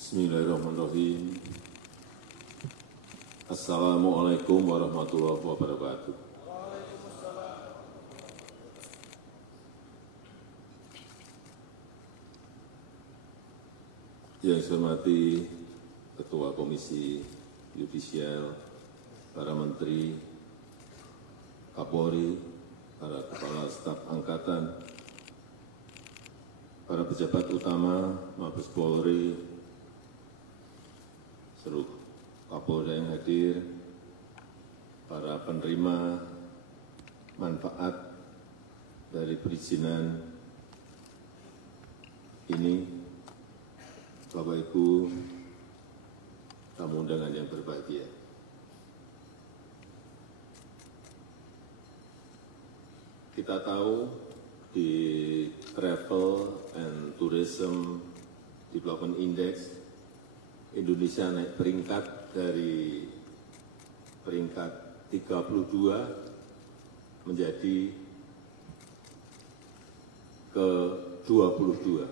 Bismillahirrahmanirrahim. Assalamualaikum warahmatullahi wabarakatuh. Yang saya hormati Ketua Komisi Yudisial, para Menteri, Kapolri, para Kepala Staf Angkatan, para pejabat utama, Mabes Polri, seluruh Kapolda yang hadir, para penerima manfaat dari perizinan ini, Bapak Ibu, tamu undangan yang berbahagia. Kita tahu di Travel and Tourism Development Index, Indonesia naik peringkat dari peringkat 32 menjadi ke 22.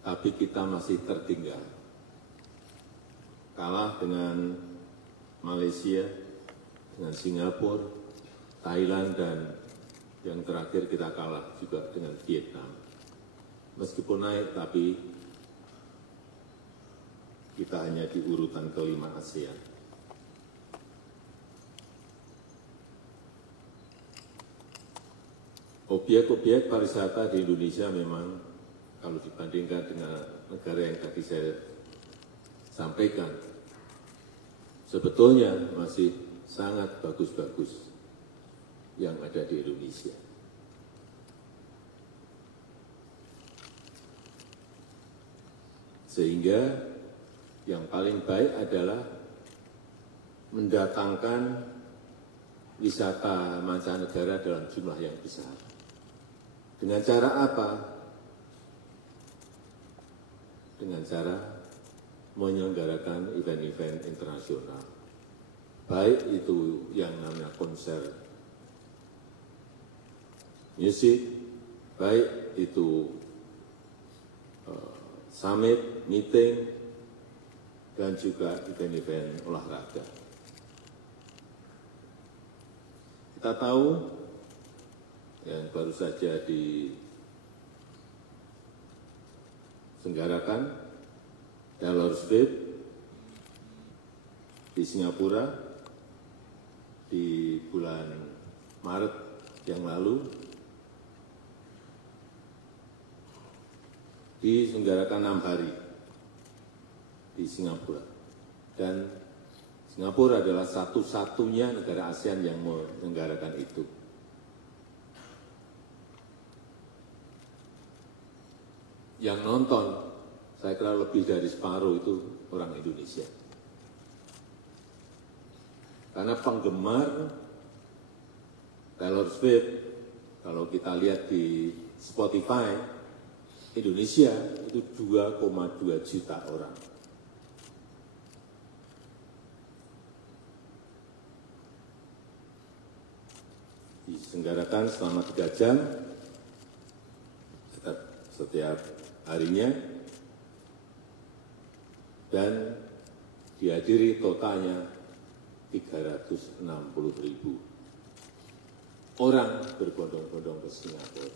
Tapi kita masih tertinggal, kalah dengan Malaysia, dengan Singapura, Thailand, dan yang terakhir kita kalah juga dengan Vietnam. Meskipun naik, tapi kita hanya di urutan kelima ASEAN. Obyek-obyek pariwisata di Indonesia memang kalau dibandingkan dengan negara yang tadi saya sampaikan, sebetulnya masih sangat bagus-bagus yang ada di Indonesia. Sehingga yang paling baik adalah mendatangkan wisata mancanegara dalam jumlah yang besar. Dengan cara apa? Dengan cara menyelenggarakan event-event internasional. Baik itu yang namanya konser musik, baik itu summit, meeting, dan juga event-event olahraga. Kita tahu yang baru saja diselenggarakan Taylor Swift di Singapura di bulan Maret yang lalu, diselenggarakan 6 hari di Singapura. Dan Singapura adalah satu-satunya negara ASEAN yang menyelenggarakan itu. Yang nonton, saya kira lebih dari separuh itu orang Indonesia. Karena penggemar Taylor Swift, kalau kita lihat di Spotify, Indonesia itu 2,2 juta orang. Diselenggarakan selama 3 jam setiap harinya, dan dihadiri totalnya 360.000 orang berbondong-bondong ke Singapura.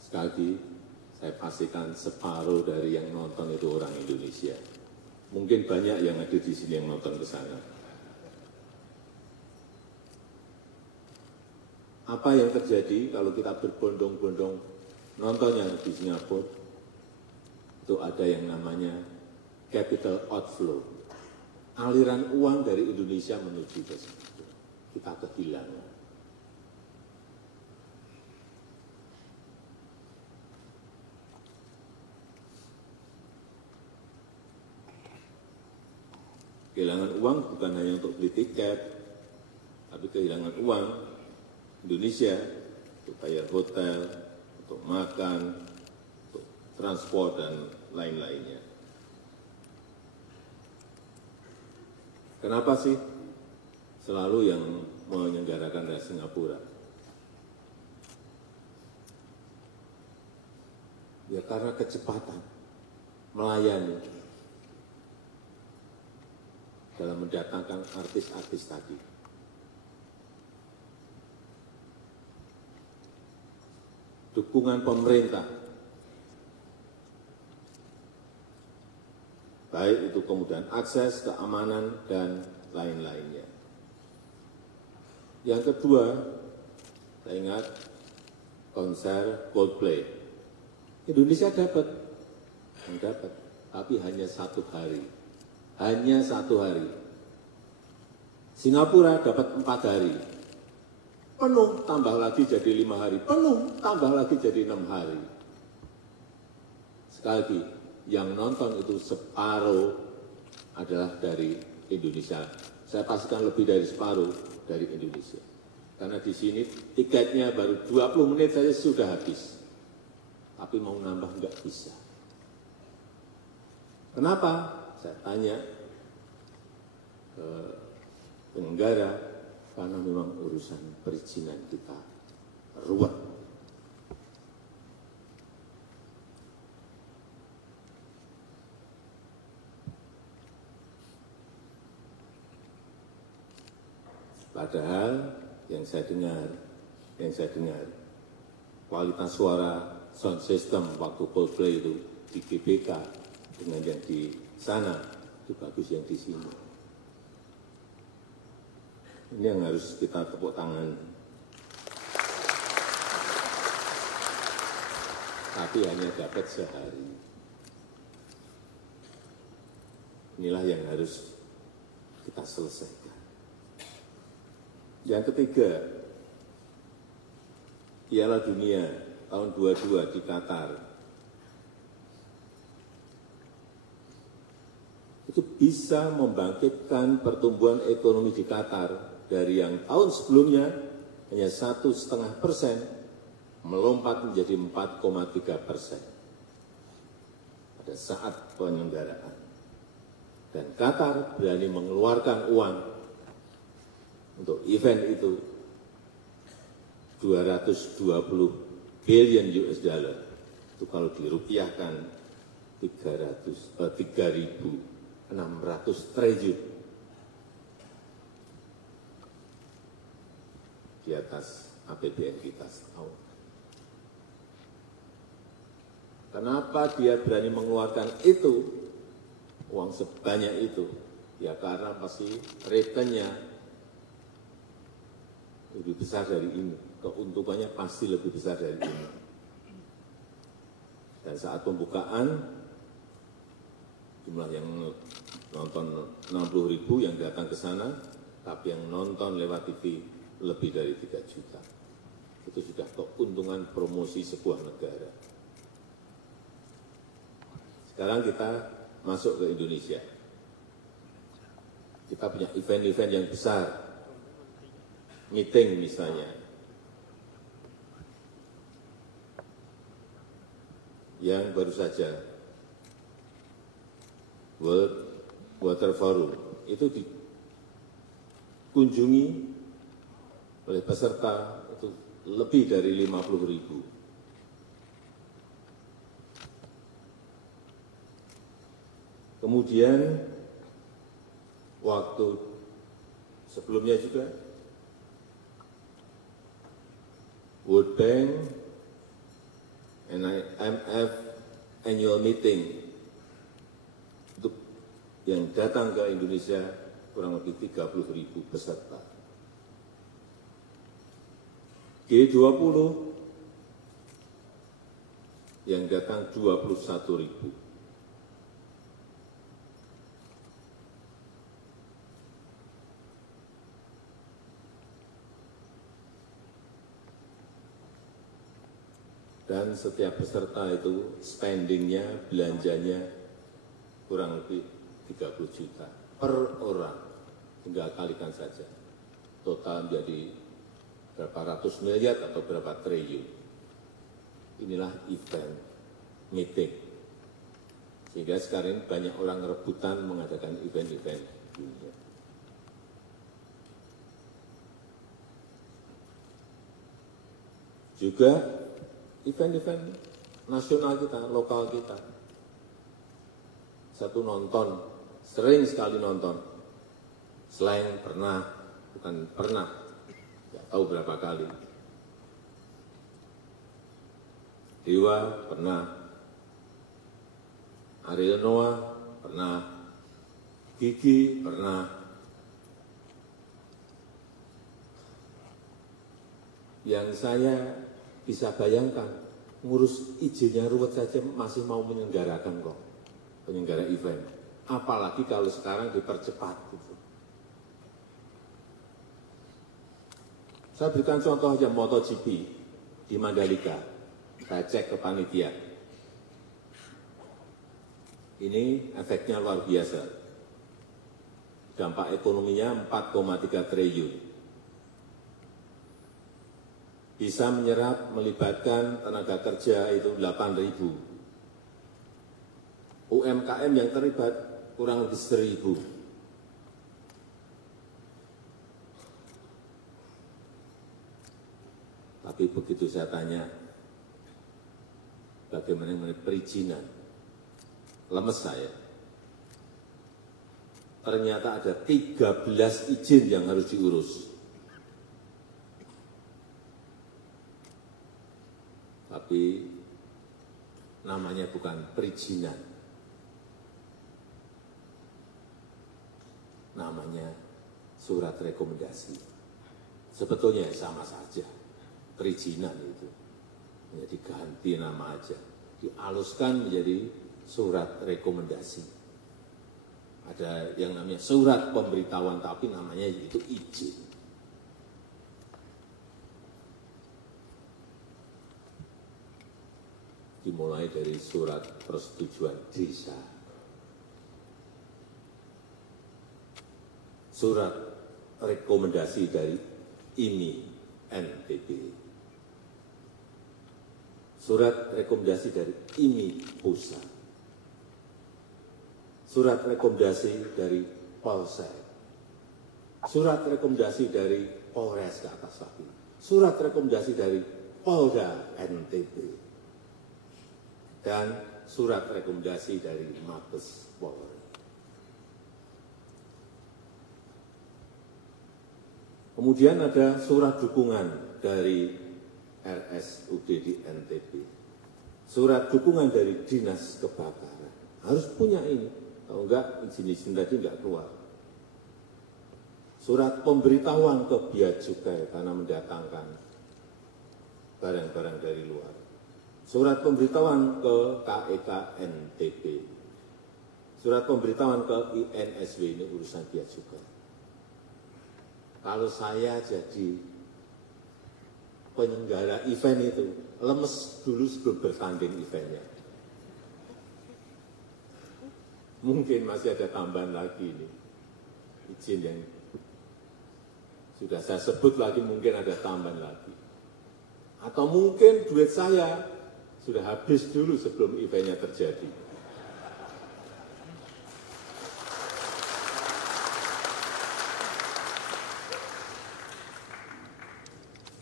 Sekali lagi, saya pastikan separuh dari yang nonton itu orang Indonesia. Mungkin banyak yang ada di sini yang nonton ke sana. Apa yang terjadi kalau kita berbondong-bondong nontonnya di Singapura? Itu ada yang namanya capital outflow. Aliran uang dari Indonesia menuju ke Singapura. Kita kehilangan. Kehilangan uang bukan hanya untuk beli tiket, tapi kehilangan uang Indonesia untuk bayar hotel, untuk makan, untuk transport, dan lain-lainnya. Kenapa sih selalu yang menyelenggarakan dari Singapura? Ya karena kecepatan melayani dalam mendatangkan artis-artis tadi. Dukungan pemerintah, baik itu kemudahan akses, keamanan, dan lain-lainnya. Yang kedua, saya ingat konser Coldplay. Indonesia dapat, tapi hanya 1 hari. Hanya 1 hari. Singapura dapat 4 hari. Penuh, tambah lagi jadi 5 hari. Penuh, tambah lagi jadi 6 hari. Sekali lagi, yang nonton itu separuh adalah dari Indonesia. Saya pastikan lebih dari separuh dari Indonesia. Karena di sini tiketnya baru 20 menit saja sudah habis. Tapi mau nambah nggak bisa. Kenapa? Saya tanya ke penyelenggara, karena memang urusan perizinan kita ruwet. Padahal yang saya dengar, kualitas suara sound system waktu Coldplay itu di GBK dengan yang di sana itu bagus yang di sini. Ini yang harus kita tepuk tangan. Tapi hanya dapat sehari. Inilah yang harus kita selesaikan. Yang ketiga, Piala Dunia tahun 22 di Qatar. Itu bisa membangkitkan pertumbuhan ekonomi di Qatar dari yang tahun sebelumnya hanya 1,5% melompat menjadi 4,3% pada saat penyelenggaraan. Dan Qatar berani mengeluarkan uang untuk event itu 220 billion US dollar. Itu kalau dirupiahkan 3.600 triliun. Di atas APBN kita setahun. Kenapa dia berani mengeluarkan itu, uang sebanyak itu? Ya karena pasti returnnya lebih besar dari ini, keuntungannya pasti lebih besar dari ini. Dan saat pembukaan, jumlah yang nonton 60.000 yang datang ke sana, tapi yang nonton lewat TV lebih dari 3 juta. Itu sudah keuntungan promosi sebuah negara. Sekarang kita masuk ke Indonesia. Kita punya event-event yang besar. Meeting misalnya. Yang baru saja World Water Forum itu dikunjungi oleh peserta itu lebih dari 50.000. Kemudian waktu sebelumnya juga World Bank and IMF annual meeting untuk yang datang ke Indonesia kurang lebih 30.000 peserta. G20 yang datang 21.000. Dan setiap peserta itu spendingnya, belanjanya kurang lebih 30 juta per orang. Tinggal kalikan saja. Total menjadi berapa ratus miliar atau berapa triliun. Inilah event meeting. Sehingga sekarang banyak orang rebutan mengadakan event-event dunia. Juga event-event nasional kita, lokal kita. Satu nonton, sering sekali nonton. Slang pernah, bukan pernah, nggak tahu berapa kali. Dewa pernah, Ariel Noah pernah, Gigi pernah. Yang saya bisa bayangkan, ngurus izinnya ruwet saja masih mau menyelenggarakan kok, penyelenggara event. Apalagi kalau sekarang dipercepat. Gitu. Saya berikan contoh aja MotoGP di Mandalika. Saya cek ke panitia. Ini efeknya luar biasa. Dampak ekonominya 4,3 triliun. Bisa menyerap, melibatkan tenaga kerja itu 8.000. UMKM yang terlibat kurang lebih 1.000. Tapi begitu saya tanya, bagaimana mengenai perizinan, lemes saya. Ternyata ada 13 izin yang harus diurus. Tapi namanya bukan perizinan, namanya surat rekomendasi. Sebetulnya sama saja, perizinan itu hanya diganti nama aja, dihaluskan menjadi surat rekomendasi. Ada yang namanya surat pemberitahuan, tapi namanya itu izin. Dimulai dari surat persetujuan desa, surat rekomendasi dari IMI NTB, surat rekomendasi dari IMI Pusat, surat rekomendasi dari Polsek, surat rekomendasi dari Polres ke atas lagi, surat rekomendasi dari Polda NTB, dan surat rekomendasi dari Mabes Polri. Kemudian ada surat dukungan dari RSUD di NTB, surat dukungan dari Dinas Kebakaran. Harus punya ini, kalau enggak izin-izin tadi enggak keluar. Surat pemberitahuan ke Bea Cukai karena mendatangkan barang-barang dari luar. Surat pemberitahuan ke KEK NTB, surat pemberitahuan ke INSW, ini urusan Bea Cukai. Kalau saya jadi penyelenggara event itu, lemes dulu sebelum bertanding eventnya. Mungkin masih ada tambahan lagi ini, izin yang sudah saya sebut lagi mungkin ada tambahan lagi. Atau mungkin duit saya sudah habis dulu sebelum eventnya terjadi.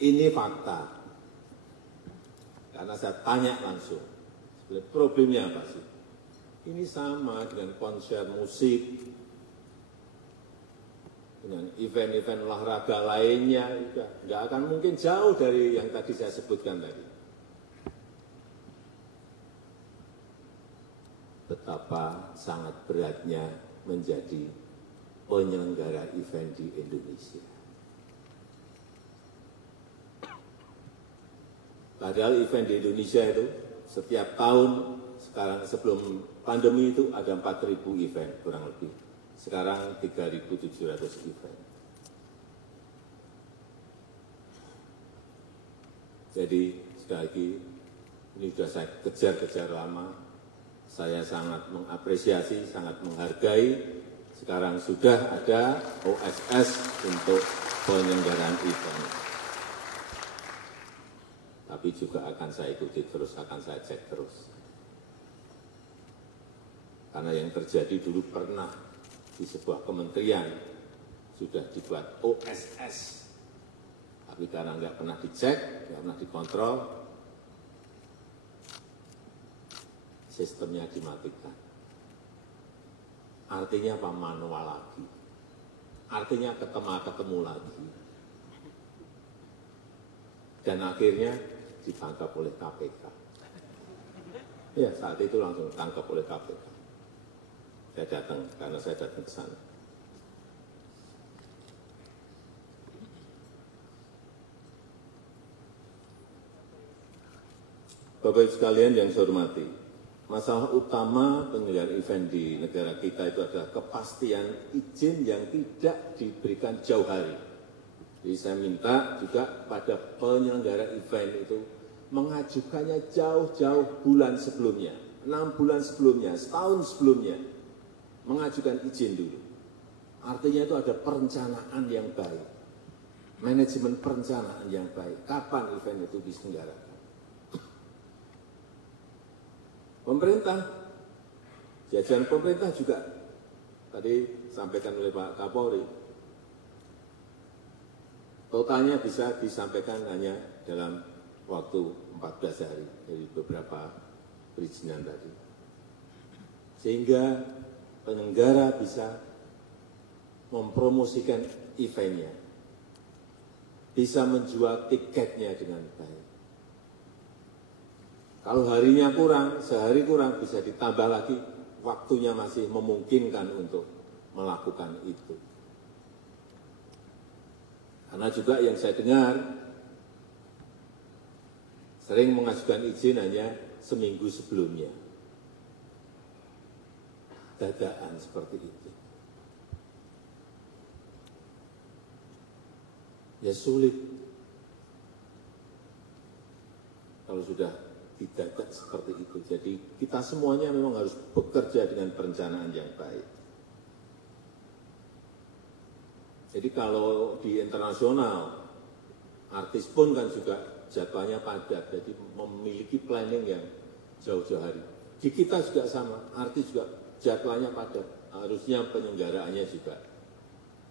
Ini fakta. Karena saya tanya langsung, problemnya apa sih? Ini sama dengan konser musik, dengan event-event olahraga lainnya, nggak akan mungkin jauh dari yang tadi saya sebutkan tadi. Betapa sangat beratnya menjadi penyelenggara event di Indonesia. Padahal event di Indonesia itu setiap tahun, sekarang sebelum pandemi itu ada 4.000 event kurang lebih. Sekarang 3.700 event. Jadi sekali lagi, ini sudah saya kejar-kejar lama. Saya sangat mengapresiasi, sangat menghargai. Sekarang sudah ada OSS untuk penyelenggaraan event. Tapi juga akan saya ikuti terus, akan saya cek terus. Karena yang terjadi dulu pernah di sebuah kementerian sudah dibuat OSS. Tapi karena nggak pernah dicek, nggak pernah dikontrol, sistemnya dimatikan. Artinya apa? Manual lagi. Artinya ketemu lagi. Dan akhirnya ditangkap oleh KPK. Ya, saat itu langsung ditangkap oleh KPK. Saya datang, karena saya datang ke sana. Bapak Ibu sekalian yang saya hormati, masalah utama penyelenggaraan event di negara kita itu adalah kepastian izin yang tidak diberikan jauh hari. Jadi saya minta juga pada penyelenggara event itu mengajukannya jauh-jauh bulan sebelumnya, 6 bulan sebelumnya, setahun sebelumnya, mengajukan izin dulu. Artinya itu ada perencanaan yang baik, manajemen perencanaan yang baik, kapan event itu diselenggarakan. Pemerintah, jajaran pemerintah juga tadi sampaikan oleh Pak Kapolri, totalnya bisa disampaikan hanya dalam waktu 14 hari dari beberapa perizinan tadi. Sehingga penyelenggara bisa mempromosikan eventnya, bisa menjual tiketnya dengan baik. Kalau harinya kurang, sehari kurang, bisa ditambah lagi, waktunya masih memungkinkan untuk melakukan itu. Karena juga yang saya dengar, sering mengajukan izin hanya seminggu sebelumnya. Dadakan seperti itu. Ya sulit. Kalau sudah didadak seperti itu. Jadi kita semuanya memang harus bekerja dengan perencanaan yang baik. Jadi kalau di internasional, artis pun kan juga jadwalnya padat, jadi memiliki planning yang jauh-jauh hari. Di kita juga sama, artis juga jadwalnya padat, harusnya penyelenggaraannya juga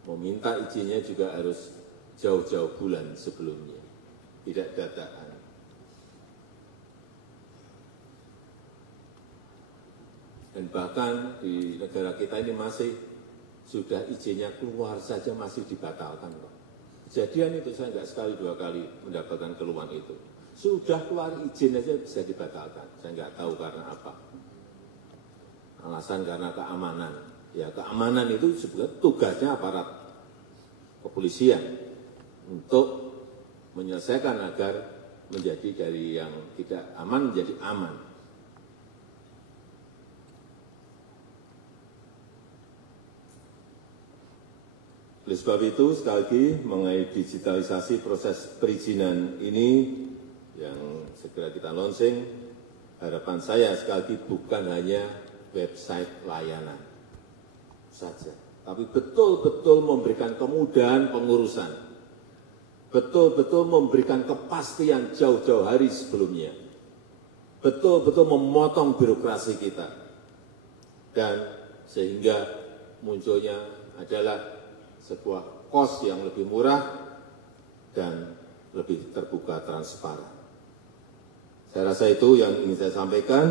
meminta izinnya juga harus jauh-jauh bulan sebelumnya, tidak dadakan. Dan bahkan di negara kita ini masih sudah izinnya keluar saja masih dibatalkan. Kejadian itu saya enggak sekali dua kali mendapatkan keluhan itu. Sudah keluar izin saja bisa dibatalkan. Saya enggak tahu karena apa. Alasan karena keamanan. Ya keamanan itu sebenarnya tugasnya aparat kepolisian untuk menyelesaikan agar menjadi dari yang tidak aman menjadi aman. Oleh sebab itu, sekali lagi mengenai digitalisasi proses perizinan ini yang segera kita launching, harapan saya sekali lagi bukan hanya website layanan saja, tapi betul-betul memberikan kemudahan pengurusan, betul-betul memberikan kepastian jauh-jauh hari sebelumnya, betul-betul memotong birokrasi kita, dan sehingga munculnya adalah sebuah kos yang lebih murah dan lebih terbuka transparan. Saya rasa itu yang ingin saya sampaikan,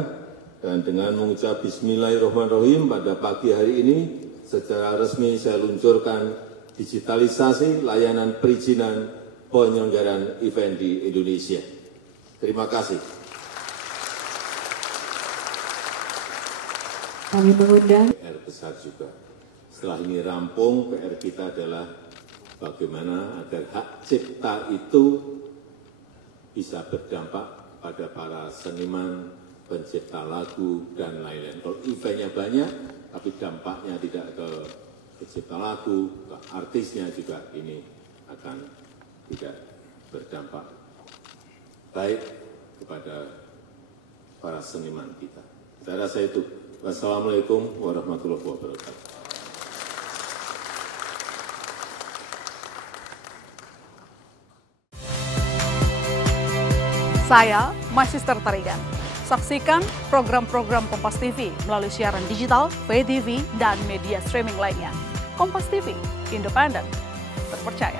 dan dengan mengucap Bismillahirrahmanirrahim pada pagi hari ini secara resmi saya luncurkan digitalisasi layanan perizinan penyelenggaraan event di Indonesia. Terima kasih. Kami mengundang PR besar juga. Setelah ini rampung, PR kita adalah bagaimana agar hak cipta itu bisa berdampak pada para seniman, pencipta lagu, dan lain-lain. Kalau eventnya banyak, tapi dampaknya tidak ke pencipta lagu, ke artisnya juga ini akan tidak berdampak baik kepada para seniman kita. Saya rasa itu. Wassalamualaikum warahmatullahi wabarakatuh. Saya Magister Tarigan. Saksikan program-program Kompas TV melalui siaran digital, pay TV, dan media streaming lainnya. Kompas TV, independen, terpercaya.